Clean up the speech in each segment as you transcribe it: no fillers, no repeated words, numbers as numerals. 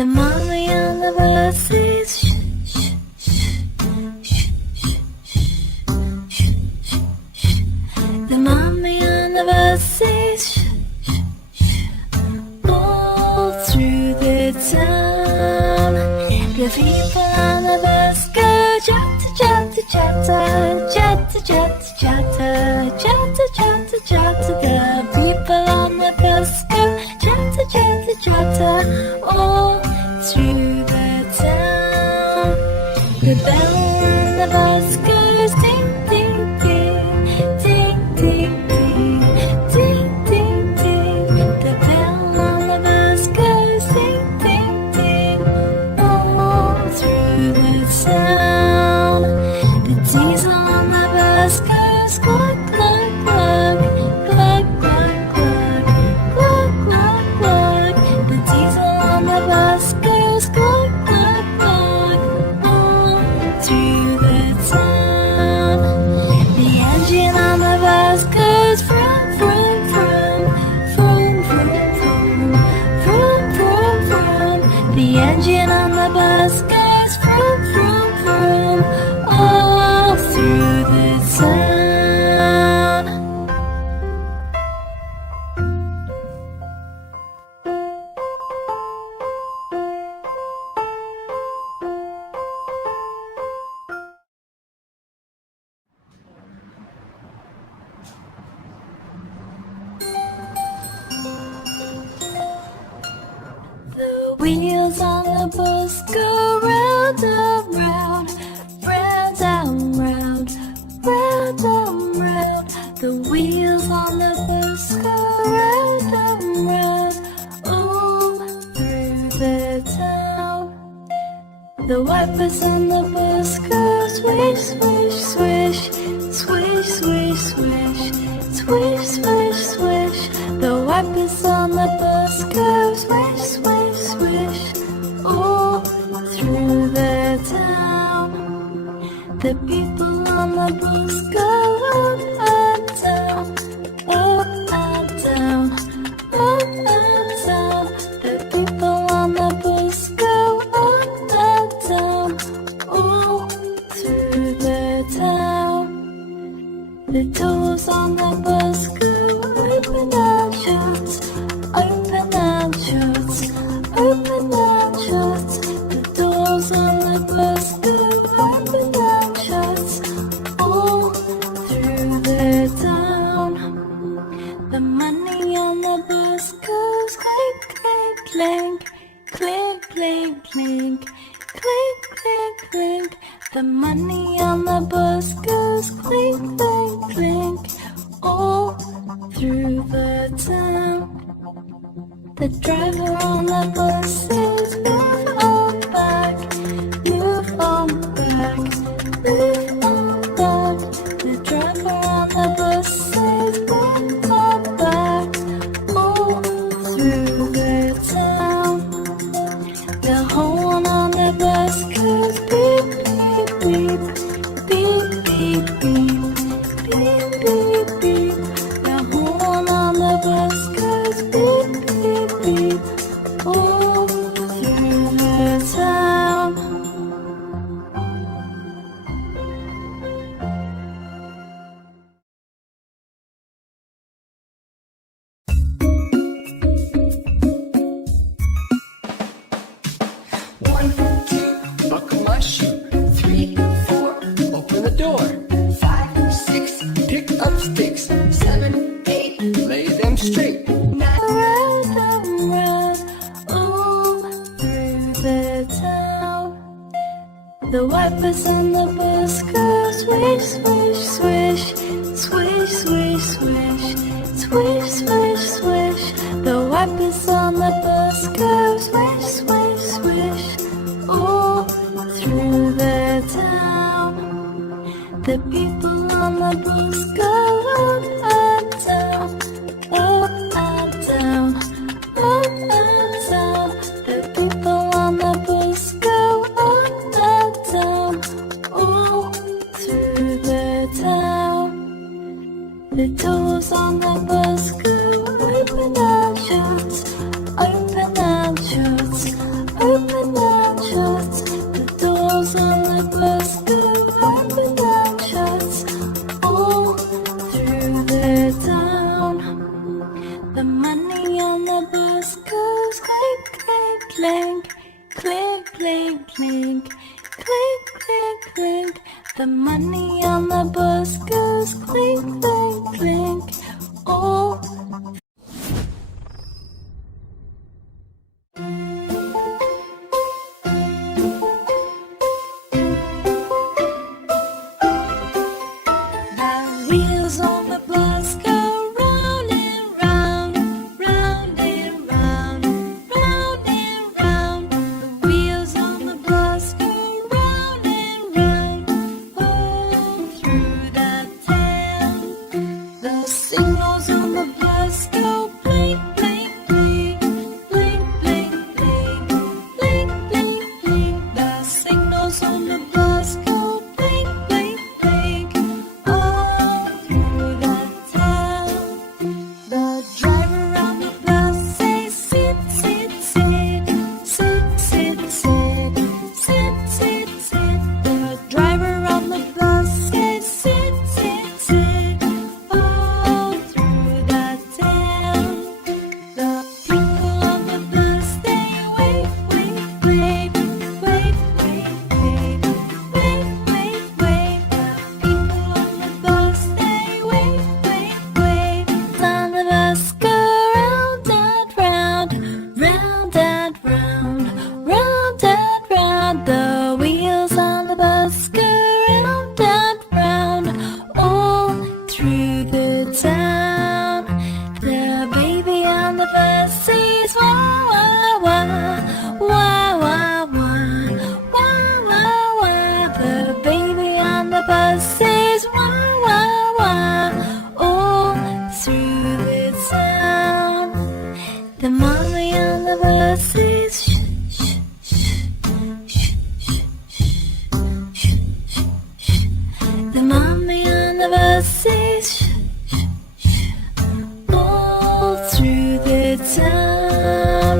The mommy on the bus says shh, shh, shh, shh, shh, shh, shh, shh. The mommy on the bus says shh, shh, shh. All through the town, the people on the bus go chatter, chatter, chatter, chatter, chatter, chatter, chatter, chatter, chatter. The people on the bus go chatter, chatter, chatter, all through the town. The bell on the bus goes ding, ding, ding, ding, ding, ding, ding, ding, ding. The bell on the bus goes ding, ding, ding, all through the town. The diesel on the bus goes cluck, cluck, cluck, cluck, cluck, cluck, cluck, cluck, cluck. The diesel on the bus goes cluck, cluck, cluck, all through the town. The engine on the bus goes vroom, vroom, vroom, vroom, vroom, vroom, vroom, vroom, vroom. The engine on the bus goes vroom, vroom, vroom, all through the town. The wheels on the bus go round and round, round and round, round and round. The wheels on the bus go round and round, all through the town. The wipers on the bus go swish, swish, swish, swish, swish, swish, swish, swish, swish. The wipers on the bus go swish, swish, swish, all through the town. The people on the bus go up and down, up and down, up and down. The people on the bus go up and down, all through the town. The doors on the bus go open and shut, open and shut, open and shut. The doors on the bus go open and shut, all through the town. The money on the bus goes clink, clink, clink, clink, clink, clink, clink, clink, clink. The money on the bus goes clink, clink, clink, all through the town. The driver on the bus says move on back, move on back, move on back. The driver on the bus says move on back, all through the town. The horn on the bus goes beep, beep, beep, beep, beep, beep, beep, beep. The horn on the bus goes beep, beep, beep, all through the town. One, two, buckle my shoe. 3, 4, open the door. 5, 6, pick up sticks. 7, 8, lay them straight. 9, Round and round, all through the town. The wipers on the bus go swish, swish, swish, swish, swish, swish, swish, swish, swish. The wipers on the bus go swish, swish, swish, all through the town. The people on the bus go up and down, up and down, up and down. The people on the bus go up and down, all clink, clink, clink, clink, clink, clink, clink. The money on the bus goes clink, clink, clink. Oh. The wheels on the bus go round and round, round and round, round and round. The wheels on the bus go round and round, all through the town. The signals on the bus go blink, blink, blink, blink, blink, blink, blink, blink, blink. The signals on the bus go blink, blink, blink, all through the town. The driver on the bus says sit, sit, sit, sit, sit, sit, sit, sit, sit. The driver on the bus says sit, sit, sit, all through the town. The people on the bus they wait, wait, wait, wait, wait, wait, wait, wait, wait. The people on the bus they wait, wait, wait. On the bus go round and round, round and round, round and round. The wheels on the bus go round and round, all through the town. The baby on the bus says wah wah wah, wah wah wah, wah wah wah. The baby on the bus says wah wah wah, all through the town. The mommy on the bus says shh, shh, shh, shh, shh, shh, shh, shh. The mommy on the bus says shh, shh, shh, all through the town.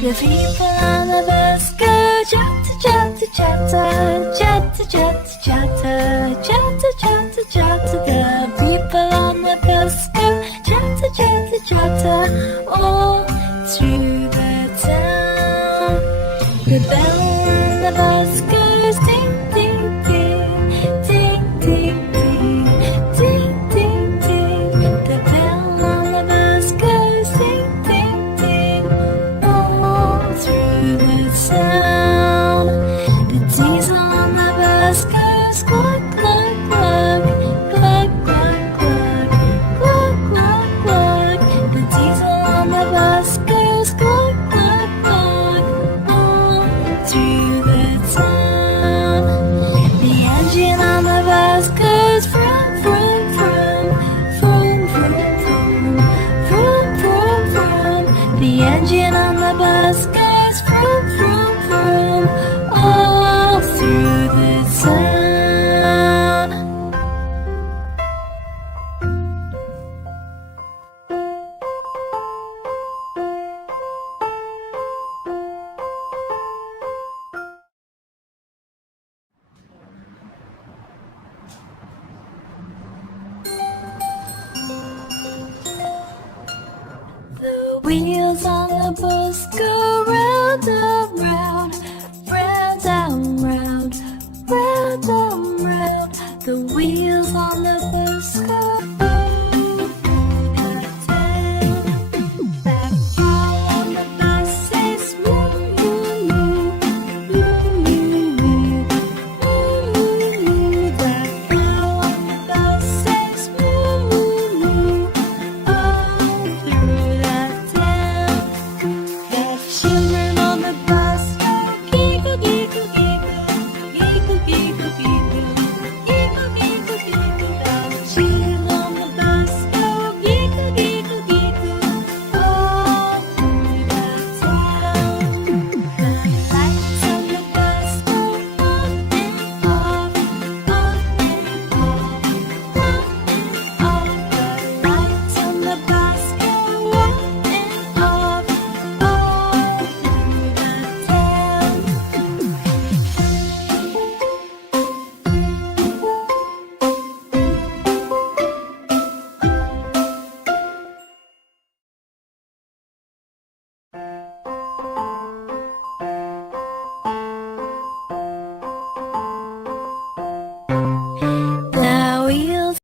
The people on the bus go chatter, chatter, chatter, chatter, chatter, chatter, chatter, chatter, chatter. The people on the bus go chatter, chatter, chatter, all through the town. The bell